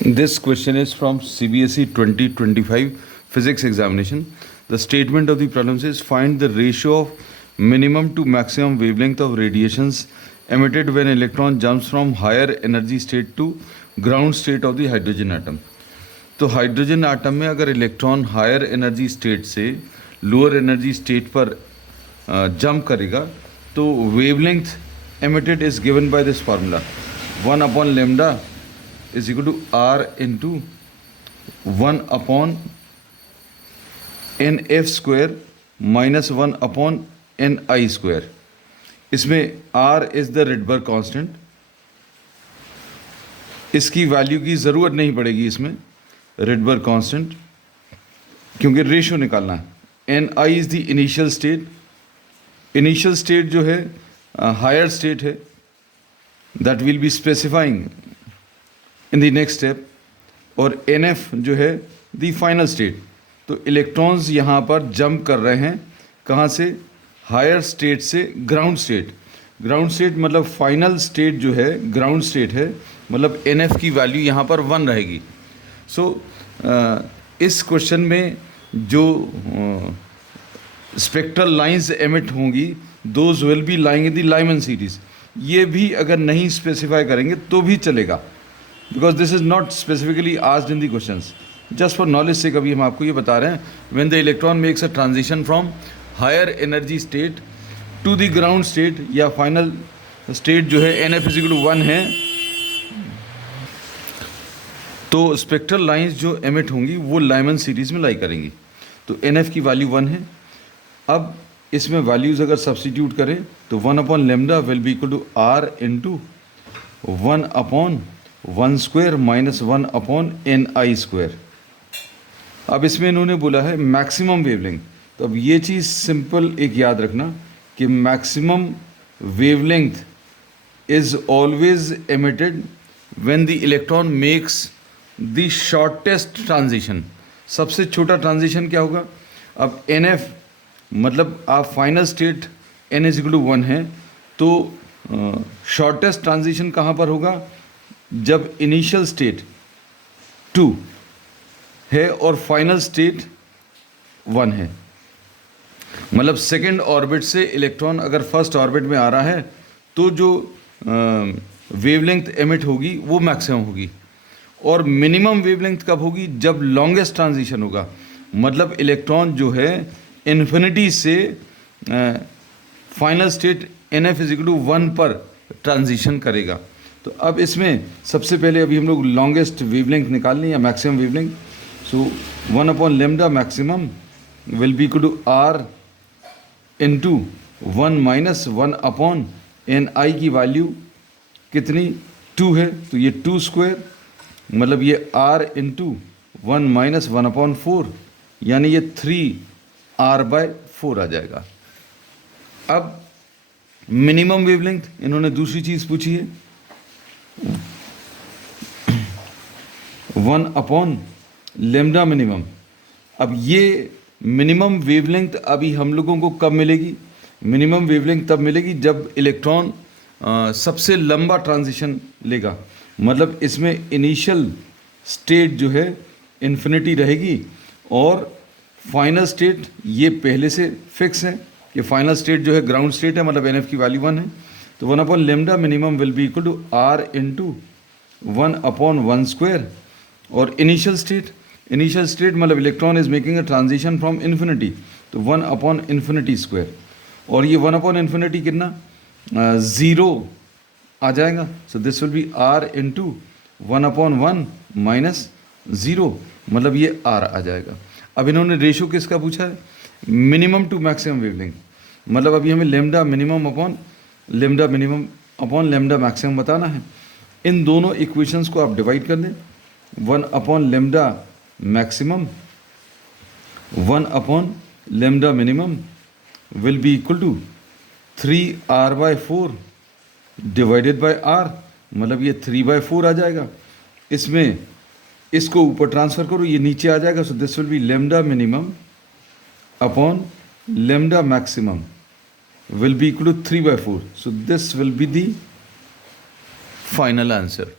This question is from CBSE 2025 physics examination. The statement of the problem says find the ratio of minimum to maximum wavelength of radiations emitted when electron jumps from higher energy state to ground state of the hydrogen atom. तो hydrogen atom में अगर electron higher energy state से lower energy state पर jump करेगा तो wavelength emitted is given by this formula 1 upon lambda is equal to r into 1 upon nf square minus 1 upon ni square. इसमें r is the Rydberg constant. इसकी value की ज़रूरत नहीं पड़ेगी इसमें Rydberg constant क्योंकि रेशियो निकालना है. ni is the initial state. Initial state जो है हायर स्टेट है, that will be specifying in the next step. और NF जो है द फाइनल स्टेट. तो इलेक्ट्रॉन्स यहाँ पर जंप कर रहे हैं कहाँ से? हायर स्टेट से ग्राउंड स्टेट. ग्राउंड स्टेट मतलब फाइनल स्टेट जो है ग्राउंड स्टेट है, मतलब NF की वैल्यू यहाँ पर 1 रहेगी. सो इस क्वेश्चन में जो स्पेक्ट्रल लाइंस एमिट होंगी those will be lying in the Lyman series. ये भी अगर नहीं स्पेसिफाई करेंगे तो भी चलेगा, because this is not specifically asked in the questions. Just for knowledge से कभी हम आपको ये बता रहे हैं when the electron makes a transition from higher energy state to the ground state या फाइनल स्टेट जो है NF=1 है, तो स्पेक्ट्रल लाइंस जो एमिट होंगी वो लाइमन सीरीज में लाई करेंगी. तो NF की वैल्यू 1 है. अब इसमें वैल्यूज़ अगर सब्सटीट्यूट करें तो 1 upon lambda will be equal to R into 1 upon 1 square minus 1 upon NI square. अब इसमें इन्होंने बोला है मैक्सिमम वेवलेंथ. तो अब ये चीज़ सिंपल एक याद रखना कि maximum wavelength is always emitted when the electron makes the shortest transition. सबसे छोटा ट्रांजिशन क्या होगा? अब NF मतलब आप फाइनल स्टेट N=1 है, तो शॉर्टेस्ट ट्रांजिशन कहाँ पर होगा? जब इनिशियल स्टेट 2 है और फाइनल स्टेट 1 है. मतलब सेकेंड ऑर्बिट से इलेक्ट्रॉन अगर फर्स्ट ऑर्बिट में आ रहा है तो जो वेवलेंथ एमिट होगी वो मैक्सिमम होगी. और मिनिमम वेवलेंथ कब होगी? जब लॉन्गेस्ट ट्रांजिशन होगा. मतलब इलेक्ट्रॉन जो है इन्फिनिटी से फाइनल स्टेट NF=1 पर ट्रांजिशन करेगा. तो अब इसमें सबसे पहले अभी हम लोग लॉन्गेस्ट वेवलेंथ निकाल लें या maximum wavelength. So 1 upon lambda maximum will be equal to R into 1 minus 1 upon NI की वैल्यू कितनी? 2 है, तो ये 2 स्क्वायर मतलब ये R इंटू 1 माइनस 1 अपॉन 4 यानी ये 3R/4 आ जाएगा. अब मिनिमम वेवलेंथ इन्होंने दूसरी चीज़ पूछी है 1 अपॉन लेमडा मिनिमम. अब ये मिनिमम वेवलेंथ अभी हम लोगों को कब मिलेगी? मिनिमम वेवलेंथ तब मिलेगी जब इलेक्ट्रॉन सबसे लंबा ट्रांजिशन लेगा. मतलब इसमें इनिशियल स्टेट जो है इन्फिनिटी रहेगी और फाइनल स्टेट ये पहले से फिक्स है कि फाइनल स्टेट जो है ग्राउंड स्टेट है, मतलब NF की वैल्यू 1 है. तो 1 upon lambda minimum will be equal to R into 1 upon 1 square. और इनिशियल स्टेट मतलब electron is making a transition from infinity, तो 1 अपॉन इन्फिनिटी स्क्वायर. और ये 1 अपॉन इन्फिनिटी कितना? 0 आ जाएगा. So this will B R into 1 upon 1 minus 0 मतलब ये R आ जाएगा. अब इन्होंने रेशो किसका पूछा है? Minimum to maximum wavelength. मतलब अभी हमें lambda minimum upon lambda maximum बताना है. इन दोनों इक्वेशंस को आप डिवाइड कर दें. 1 upon lambda maximum 1 upon lambda minimum will be equal to 3R/4 divided by R, मतलब ये 3/4 आ जाएगा. इसमें इसको ऊपर ट्रांसफर करो, ये नीचे आ जाएगा. So this will be lambda minimum upon lambda maximum will be equal to 3/4. So this will be the final answer.